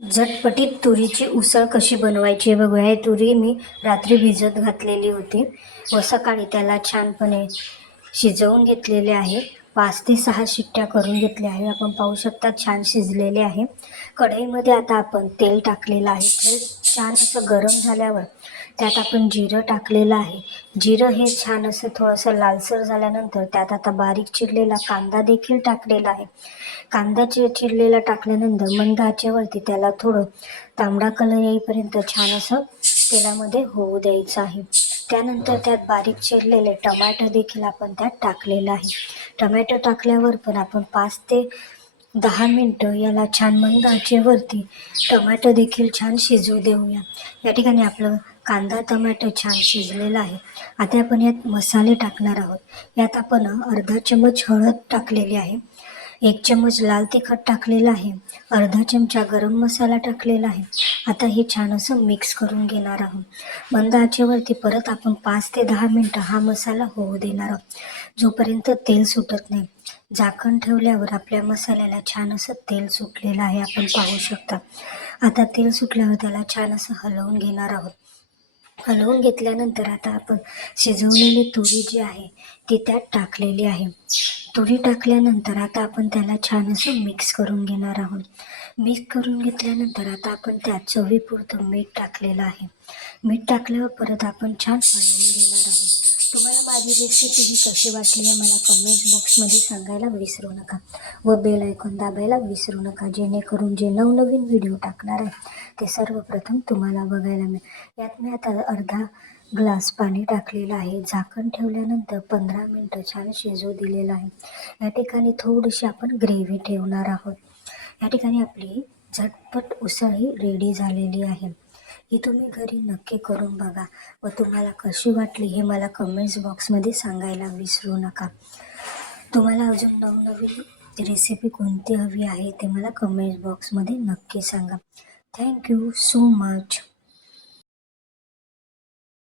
झटपटीत तुरीची उसळ कशी बनवायची हे बघूया. ही तुरी मी रात्री भिजत घातलेली होती व सकाळी त्याला छानपणे शिजवून घेतलेले आहे. 5 ते 6 शिट्ट्या करून घेतल्या आहे. आपण पाहू शकता छान शिजलेले आहे. कढईमध्ये आता आपण तेल टाकलेलं आहे. तेल छान असं गरम झाल्यावर त्यात आपण जिरं टाकलेलं आहे. जिरं हे छान असं थोडंसं लालसर झाल्यानंतर त्यात आता बारीक चिरलेला कांदा देखील टाकलेला आहे. कांदा चिरलेला टाकल्यानंतर मंद आचेवरती त्याला थोडं तांबडा कलर येईपर्यंत छान असं तेलामध्ये होऊ द्यायचं आहे. त्यानंतर त्यात बारीक चिरलेले टमाटर देखील आपण त्यात टाकलेलं आहे. टमॅटो टाकल्यावर पण आपण 5 ते 10 मिनटं याला छान मंद आचेवरती टोमॅटो देखील छान शिजू देऊया. या ठिकाणी आपलं कांदा टोमॅटो छान शिजलेला आहे. आता आपण यात मसाले टाकणार आहोत. यात आपण अर्धा चमच हळद टाकलेली आहे, 1 चमच लाल तिखट टाकलेलं आहे, अर्धा चमचा गरम मसाला टाकलेला आहे. आता हे छान असं मिक्स करून घेणार आहोत. मंद आचेवरती परत आपण 5 ते 10 मिनटं हा मसाला होऊ देणार आहोत, जोपर्यंत तेल सुटत नाही. झाकण ठेवल्यावर आपल्या मसाल्याला छान असं तेल सुटलेलं आहे, आपण पाहू शकता. आता तेल सुटल्यावर त्याला छान असं हलवून घेणार आहोत. हलवून घेतल्यानंतर आता आपण शिजवलेली तुरी जी आहे ती त्यात टाकलेली आहे. तुरी टाकल्यानंतर आता आपण त्याला छान असं मिक्स करून घेणार आहोत. मिक्स करून घेतल्यानंतर आता आपण त्यात चवीपुरतं मीठ टाकलेलं आहे. मीठ टाकल्यावर परत आपण छान हलवून घेणार आहोत. तुम्हाला माझी रेसिपी ही कशी वाटली आहे मला कमेंट बॉक्समध्ये सांगायला विसरू नका व बेल आयकॉन दाबायला विसरू नका, जेणेकरून जे नवनवीन व्हिडिओ टाकणार आहे ते सर्वप्रथम तुम्हाला बघायला मिळेल. यात मी आता अर्धा ग्लास पाणी टाकलेलं आहे. झाकण ठेवल्यानंतर 15 मिनटं छान शिजू दिलेलं आहे. या ठिकाणी थोडीशी आपण ग्रेव्ही ठेवणार आहोत. या ठिकाणी आपली झटपट उसळ ही रेडी झालेली आहे. ही तुम्ही घरी नक्की करून बघा व तुम्हाला कशी वाटली हे मला कमेंट्स बॉक्समध्ये सांगायला विसरू नका. तुम्हाला अजून नवनवीन रेसिपी कोणती हवी आहे ते मला कमेंट्स बॉक्समध्ये नक्की सांगा. Thank you so much.